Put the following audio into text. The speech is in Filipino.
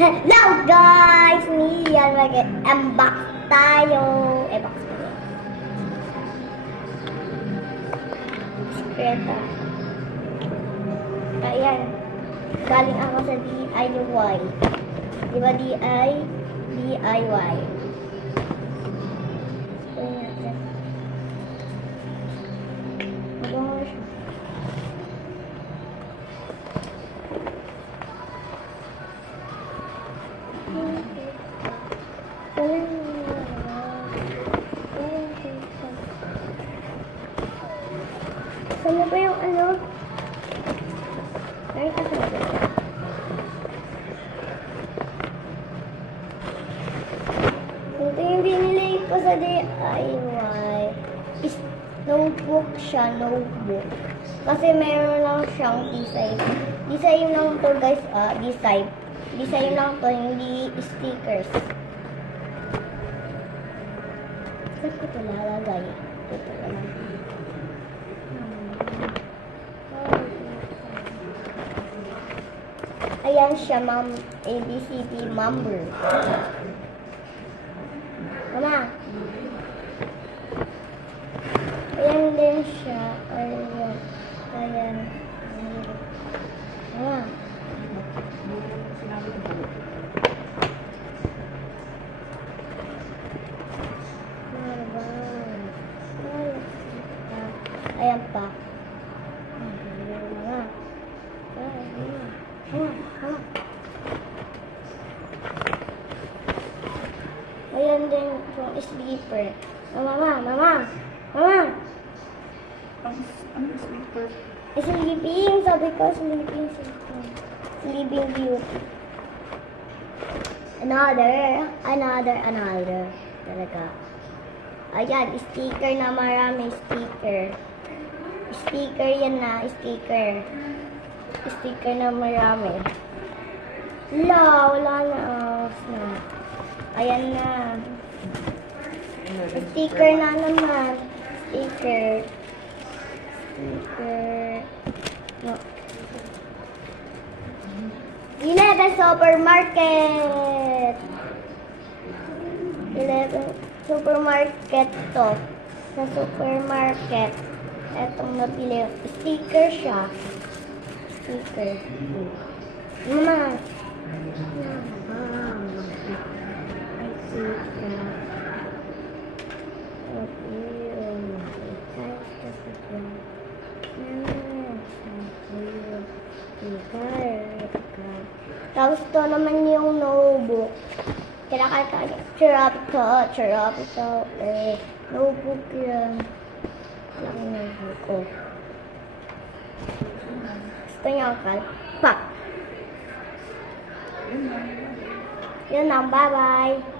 Hello guys! Niyan mag-unbox tayo. Box ko yun. Secreta. Ayan. Galing ako sa DIY. Diba DIY? Ayan natin. Gosh. Saan ba yung ano? Ay, kasama ba? Ito yung binili ko sa DIY. Notebook siya, notebook. Kasi meron lang siyang design. Design lang to guys, design. Design lang to, hindi stickers. Saan ko ito lalagay? Ito lang. Ayan siya, ma'am. ABCD member. Mama. Ayan din siya. Ayan. Ayan. Mama. Ayan pa. Ayan din yung sleeper. Mama! Ano sleeper? Sleeping! Sabi ko, sleeping. Sleeping Beauty. Another. Talaga. Ayan, sticker na marami. Sticker yan na, sticker. Sticker na marami. Wala na. Ayan na. Sticker na naman. Sticker. No. 11 supermarket. 11 supermarket to. Sa supermarket. Etong napili. Sticker siya. Sticker. Mama. Tapos to naman yung notebook. Kinakanta niya. Charap ito. Notebook yan. Lang notebook ko. Gusto niya ang kalpak. Yun lang. Bye-bye.